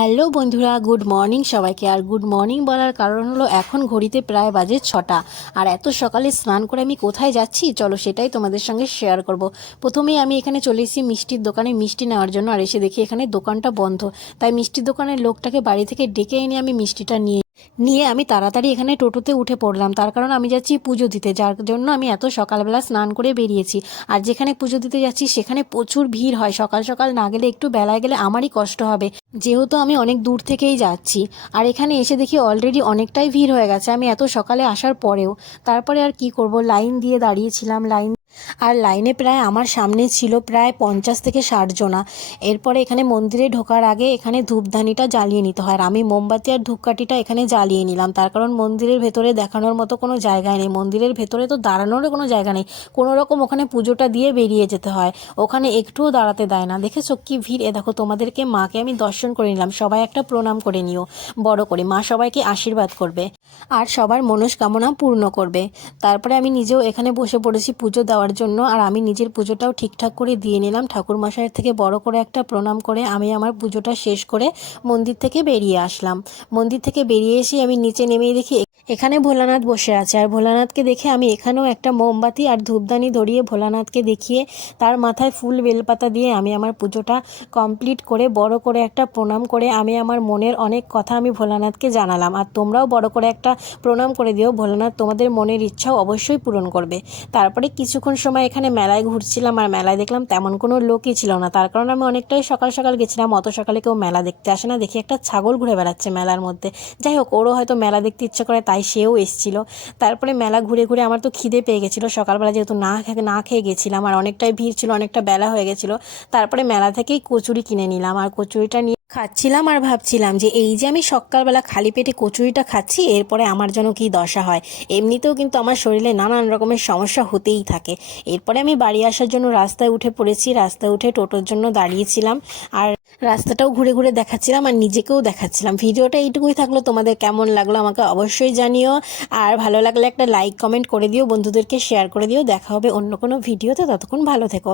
Hello বন্ধুরা, good morning সবাইকে। আর good morning বলার কারণ হলো এখন ঘড়িতে প্রায় বাজে 6টা। আর এত সকালে স্নান করে আমি কোথায় যাচ্ছি চলো সেটাই তোমাদের সঙ্গে শেয়ার করব। প্রথমেই আমি এখানে চলে এসেছি মিষ্টির দোকানে মিষ্টি নেওয়ার জন্য। আর এসে দেখি এখানে দোকানটা বন্ধ, তাই মিষ্টির দোকানের লোকটাকে বাড়ি থেকে ডেকে এনে আমি মিষ্টিটা নিয়ে নিয়ে আমি তাড়াতাড়ি এখানে টোটোতে উঠে পড়লাম। তার কারণ আমি যাচ্ছি পুজো দিতে, যার জন্য আমি এত সকালবেলা স্নান করে বেরিয়েছি। আর যেখানে পুজো দিতে যাচ্ছি সেখানে প্রচুর ভিড় হয়, সকাল সকাল না গেলে একটু বেলায় গেলে আমারই কষ্ট হবে, যেহেতু আমি অনেক দূর থেকেই যাচ্ছি। আর এখানে এসে দেখি অলরেডি অনেকটাই ভিড় হয়ে গেছে আমি এত সকালে আসার পরেও। তারপরে আর কি করব, লাইন দিয়ে দাঁড়িয়েছিলাম। লাইনে প্রায় আমার সামনে ছিল প্রায় 50 থেকে 60 জনা। এরপরে এখানে মন্দিরে ঢোকার আগে এখানে ধূপদানিটা জ্বালিয়ে নিতে হয়। আর আমি মোমবাতি আর ধূপকাঠিটা এখানে জ্বালিয়ে নিলাম, তার কারণ মন্দিরের ভেতরে দেখানোর মতো কোনো জায়গায় নেই, মন্দিরের ভেতরে তো দাঁড়ানোরও কোনো জায়গা নেই, কোনো রকম ওখানে পুজোটা দিয়ে বেরিয়ে যেতে হয়, ওখানে একটুও দাঁড়াতে দেয় না। দেখেছো কি ভিড়। দেখো তোমাদেরকে মাকে আমি দর্শন করে নিলাম, সবাই একটা প্রণাম করে নিও বড় করে, মা সবাইকে আশীর্বাদ করবে আর সবার মনস্কামনা পূর্ণ করবে। তারপরে আমি নিজেও এখানে বসে পড়েছি পুজো দেওয়ার জন্য। আর আমি নিজের পুজোটাও ঠিকঠাক করে দিয়ে নিলাম, ঠাকুরমশাইয়ের থেকে বড় করে একটা প্রণাম করে আমি আমার পুজোটা শেষ করে মন্দির থেকে বেরিয়ে আসলাম। মন্দির থেকে বেরিয়ে এসে আমি নিচে নেমেই দেখি এখানে ভোলানাথ বসে আছে। আর ভোলানাথকে দেখে আমি এখানেও একটা মোমবাতি আর ধূপদানি ধরিয়ে ভোলানাথকে দেখিয়ে তার মাথায় ফুল বেলপাতা দিয়ে আমি আমার পুজোটা কমপ্লিট করে বড় করে একটা প্রণাম করে আমি আমার মনের অনেক কথা আমি ভোলানাথকে জানালাম। আর তোমরাও বড় করে একটা প্রণাম করে দিও, ভোলানাথ তোমাদের মনের ইচ্ছাও অবশ্যই পূরণ করবে। তারপরে কিছুক্ষণ সময় এখানে মেলায় ঘুরছিলাম। আর মেলায় দেখলাম তেমন কোনো লোকই ছিল না, তার কারণ আমি অনেকটাই সকাল সকাল গেছিলাম, অত সকালে কেউ মেলা দেখতে আসে না। দেখি একটা ছাগল ঘুরে বেড়াচ্ছে মেলার মধ্যে, যাই হোক ওরও হয়তো মেলা দেখতে ইচ্ছে করে তাই সেও এসেছিল। তারপরে মেলা ঘুরে ঘুরে আমার তো খিদে পেয়ে গেছিলো, সকালবেলা যেহেতু না খেয়ে গেছিলাম আর অনেকটাই ভিড় ছিল, অনেকটা বেলা হয়ে গেছিলো। তারপরে মেলা থেকেই কচুরি কিনে নিলাম আর কচুরিটা নিয়ে খাচ্ছিলাম। আর ভাবছিলাম যে এই যে আমি সকালবেলা খালি পেটে কচুরিটা খাচ্ছি, এরপরে আমার যেন কি দশা হয়। এমনিতেও কিন্তু আমার শরীরে নানান রকমের সমস্যা হতেই থাকে। এরপরে আমি বাড়ি আসার জন্য রাস্তায় উঠে পড়েছি, রাস্তায় উঠে টোটোর জন্য দাঁড়িয়েছিলাম আর রাস্তাটাও ঘুরে ঘুরে দেখাচ্ছিলাম আর নিজেকেও দেখাচ্ছিলাম। ভিডিওটা এইটুকুই থাকলো, তোমাদের কেমন লাগলো আমাকে অবশ্যই জানিও। আর ভালো লাগলে একটা লাইক কমেন্ট করে দিও, বন্ধুদেরকে শেয়ার করে দিও। দেখা হবে অন্য কোনো ভিডিওতে, ততক্ষণ ভালো থেকো।